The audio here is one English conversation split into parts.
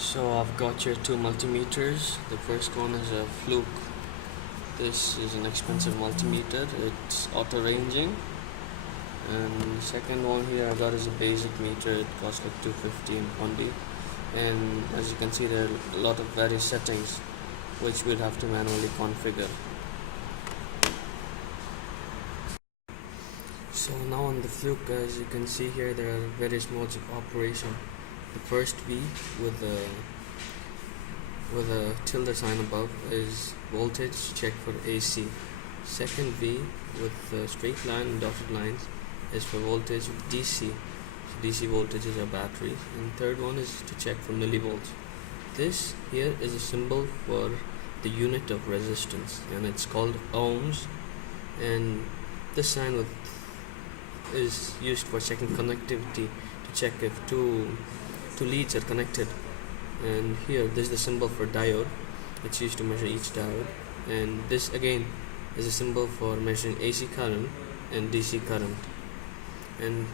So I've got here two multimeters. The first one is a Fluke. This is an expensive multimeter. It's auto ranging. And the second one here I got is a basic meter. It costs like $250 in Pondy. And as you can see, there are a lot of various settings which we'll have to manually configure. So now on the Fluke, as you can see here, there are various modes of operation. The first V with a tilde sign above is voltage check for AC. Second V with the straight line and dotted lines is for voltage with DC. So DC voltages are batteries. And third one is to check for millivolts. This here is a symbol for the unit of resistance, and it's called ohms. And this sign is used for checking connectivity, to check if two leads are connected. And here this is the symbol for diode. It's used to measure each diode. And this again is a symbol for measuring AC current and DC current. And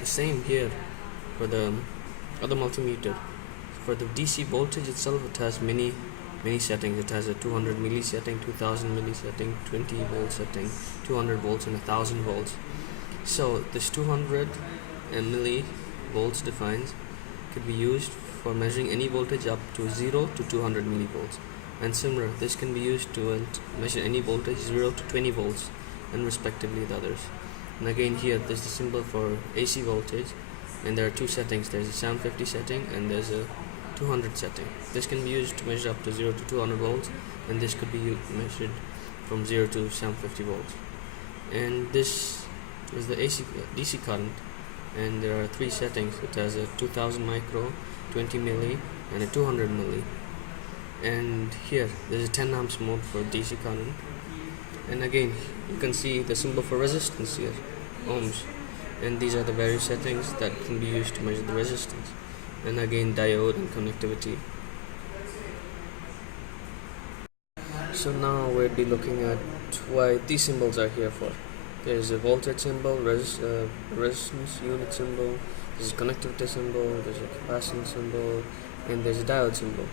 the same here for the other multimeter. For the DC voltage itself, it has many settings. It has a 200 milli setting, 2000 milli setting, 20 volt setting, 200 volts and 1000 volts. So this 200 millivolts defines could be used for measuring any voltage up to 0 to 200 millivolts. And similar, this can be used to measure any voltage 0 to 20 volts, and respectively the others. And again here, there's the symbol for AC voltage, and there are two settings. There's a 750 setting and there's a 200 setting. This can be used to measure up to 0 to 200 volts, and this could be measured from 0 to 750 volts. And this is the DC current, and there are three settings. It has a 2000 micro, 20 milli and a 200 milli. And here there's a 10 amps mode for DC current. And again, you can see the symbol for resistance here, ohms. And these are the various settings that can be used to measure the resistance. And again, diode and connectivity. So now we'll be looking at why these symbols are here for. There's a voltage symbol, resistance unit symbol, there's a connectivity symbol, there's a capacitance symbol, and there's a diode symbol.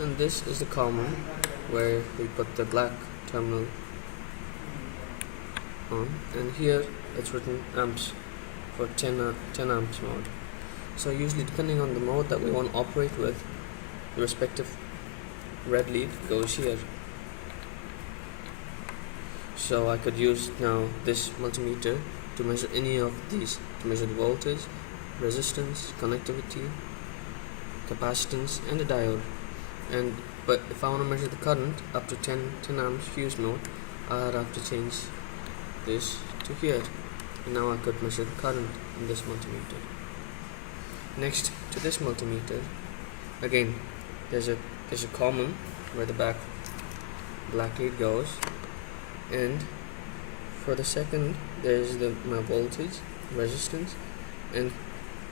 And this is the common, where we put the black terminal on, and here it's written amps for 10 amps mode. So usually, depending on the mode that we want to operate with, the respective red lead goes here. So I could use now this multimeter to measure any of these, to measure the voltage, resistance, connectivity, capacitance, and the diode. But if I want to measure the current up to 10 amps fuse mode, I'd have to change this to here. And now I could measure the current in this multimeter. Next to this multimeter, again there's a common where the black lead goes. And for the second, there's my voltage, resistance, and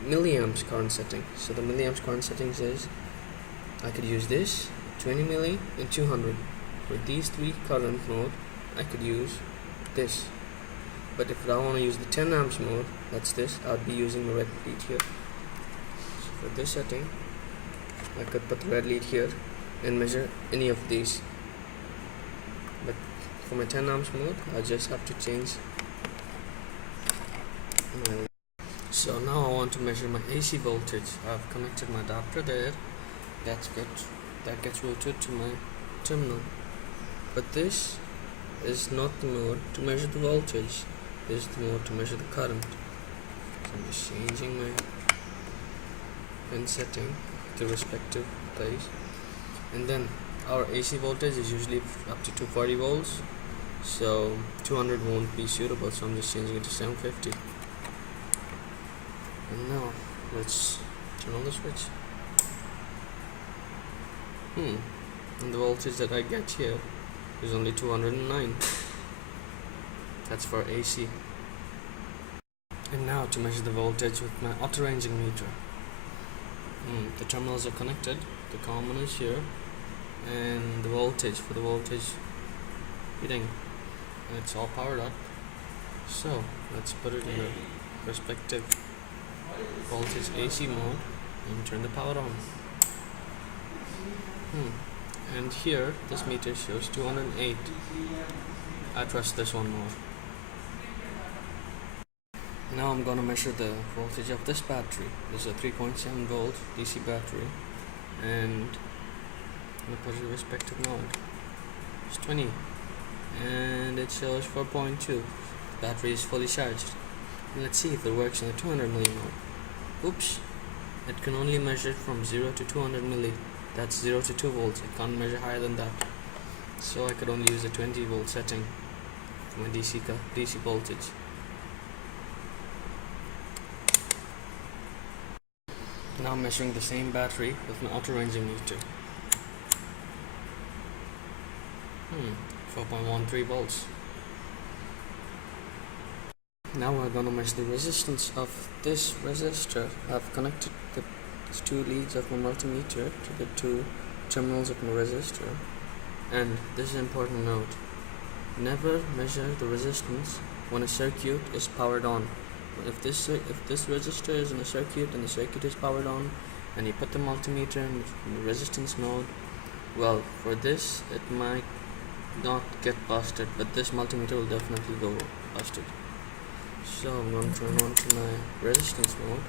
milliamps current setting. So the milliamps current settings is, I could use this 20 milli and 200. For these three current mode, I could use this. But if I want to use the 10 amps mode, that's this, I'd be using the red lead here. So for this setting, I could put the red lead here and measure any of these. But for my 10 amps mode, I just have to change. So now I want to measure my AC voltage. I've connected my adapter there. That gets routed to my terminal. But this is not the mode to measure the voltage. This is the mode to measure the current. So I'm just changing my pin setting to respective place. And then our AC voltage is usually up to 240 volts. So 200 won't be suitable, so I'm just changing it to 750. And now let's turn on the switch. And the voltage that I get here is only 209. That's for AC. And now to measure the voltage with my auto ranging meter. The terminals are connected. The common is here, and the voltage for the voltage reading. It's all powered up. So let's put it in the respective voltage AC mode and turn the power on. And here this meter shows 208. I trust this one more. Now I'm gonna measure the voltage of this battery. This is a 3.7 volt DC battery, and I'm gonna put the respective node. It's 20, and it shows 4.2. The battery is fully charged. And let's see if it works in the 200 milli mode. Oops, it can only measure from 0 to 200 milli. That's 0 to 2 volts. It can't measure higher than that. So I could only use a 20 volt setting for my DC voltage. Now I'm measuring the same battery with my auto ranging meter. 4.13 volts. Now we're going to measure the resistance of this resistor. I've connected the two leads of my multimeter to the two terminals of my resistor. And this is an important note: never measure the resistance when a circuit is powered on. If this resistor is in a circuit and the circuit is powered on, and you put the multimeter in the resistance node, well, for this it might not get busted, but this multimeter will definitely go busted. So I'm going to turn on to my resistance mode,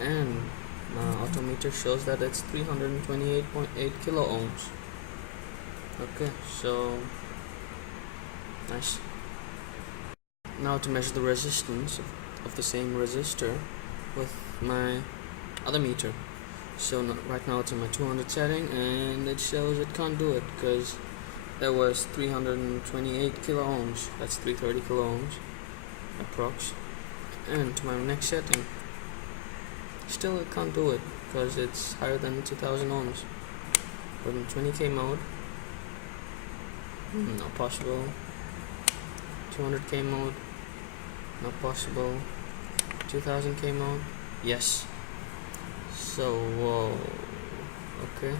and my autometer shows that it's 328.8 kilo ohms. Okay, so nice. Now to measure the resistance of the same resistor with my other meter. So right now it's in my 200 setting, and it shows it can't do it because there was 328 kilo ohms. That's 330 kilo ohms approx. And to my next setting, still it can't do it because it's higher than 2000 ohms. But in 20k mode, not possible. 200k mode, not possible. 2000k mode, yes. So whoa, okay,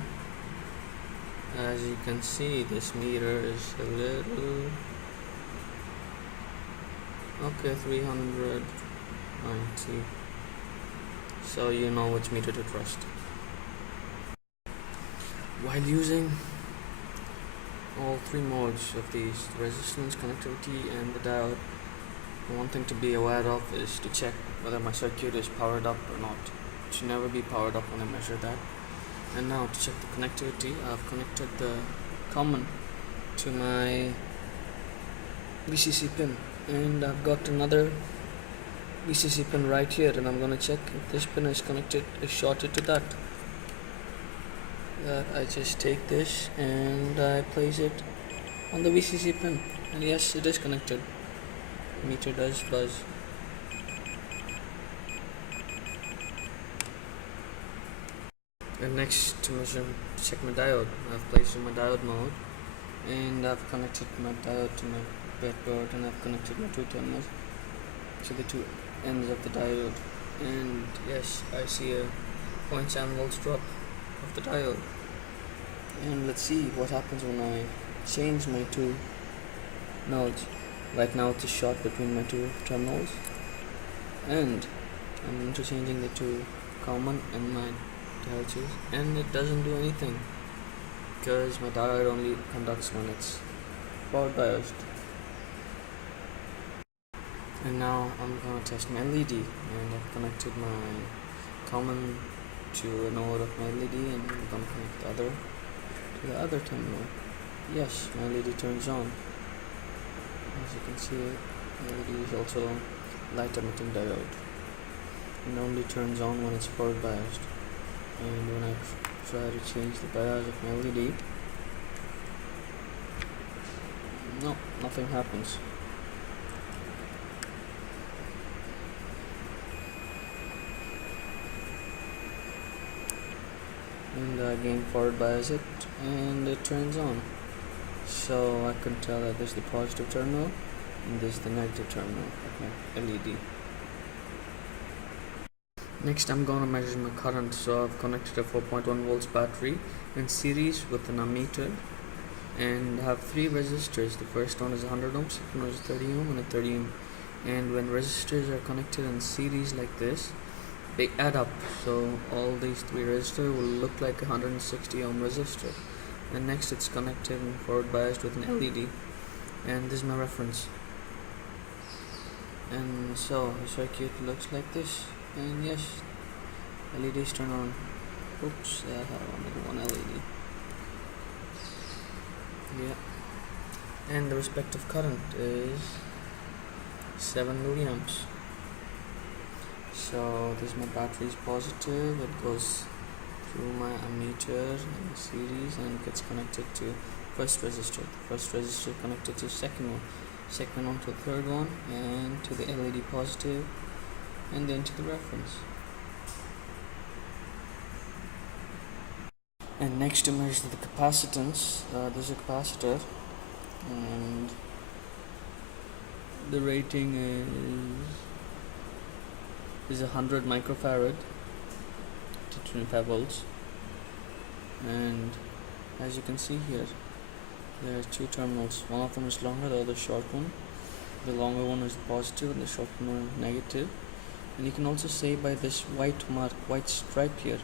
as you can see, this meter is a little okay, 390. So you know which meter to trust. While using all three modes of these, resistance, connectivity, and the diode, one thing to be aware of is to check whether my circuit is powered up or not. It should never be powered up when I measure that. And now to check the connectivity, I've connected the common to my VCC pin, and I've got another VCC pin right here, and I'm gonna check if this pin is connected, is shorted to that. I just take this and I place it on the VCC pin, and yes, it is connected. Meter does buzz. And next, to check my diode, I've placed in my diode mode, and I've connected my diode to my breadboard, and I've connected my two terminals to the two ends of the diode, and yes, I see a 0.7 volts drop of the diode. And let's see what happens when I change my two nodes. Right now it's a short between my two terminals, and I'm interchanging the two common and my diodes, and it doesn't do anything because my diode only conducts when it's forward biased. And now I'm gonna test my LED, and I've connected my common to a node of my LED, and I'm gonna connect the other to the other terminal. Yes, my LED turns on. As you can see, LED is also light emitting diode, and only turns on when it's forward biased. And when I try to change the bias of my LED, no, nothing happens. And I again forward bias it, and it turns on. So I can tell that this is the positive terminal and this is the negative terminal of my LED. Next, I'm going to measure my current. So I've connected a 4.1 volts battery in series with an ammeter, and I have three resistors. The first one is 100 ohms, second one is 30 ohm, and a 30 ohm. And when resistors are connected in series like this, they add up. So all these three resistors will look like a 160 ohm resistor. And next it's connected and forward biased with an LED, and this is my reference. And so the circuit looks like this, and yes, LEDs turn on. Oops, I have only one LED. Yeah, and the respective current is 7 milliamps. So this is my battery is positive. It goes through my ammeter in series and gets connected to first resistor. The first resistor connected to second one to the third one, and to the LED positive, and then to the reference. And next to measure the capacitance, there's a capacitor, and the rating is 100 microfarad to 25 volts. And as you can see here, there are two terminals. One of them is longer, the other short one. The longer one is positive and the short one is negative. And you can also say by this white mark, white stripe here,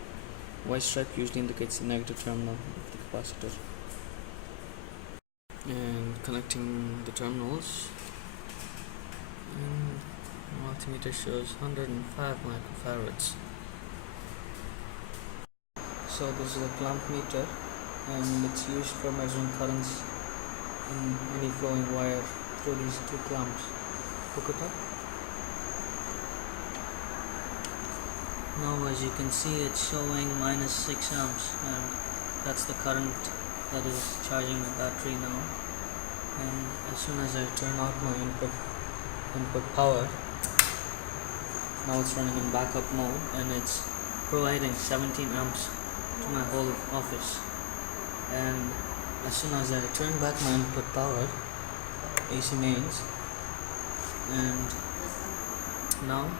white stripe usually indicates the negative terminal of the capacitor. And connecting the terminals, and multimeter shows 105 microfarads. So this is a clamp meter, and it's used for measuring currents in any flowing wire through these two clamps. Hook it up. Now as you can see, it's showing -6 amps, and that's the current that is charging the battery now. And as soon as I turn out my input power, now it's running in backup mode, and it's providing 17 amps to my whole office. And as soon as I turn back my input power, AC mains, and now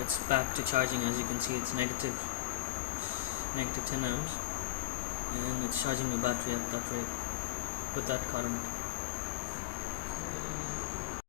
it's back to charging. As you can see, it's negative 10 amps, and it's charging the battery at that rate with that current.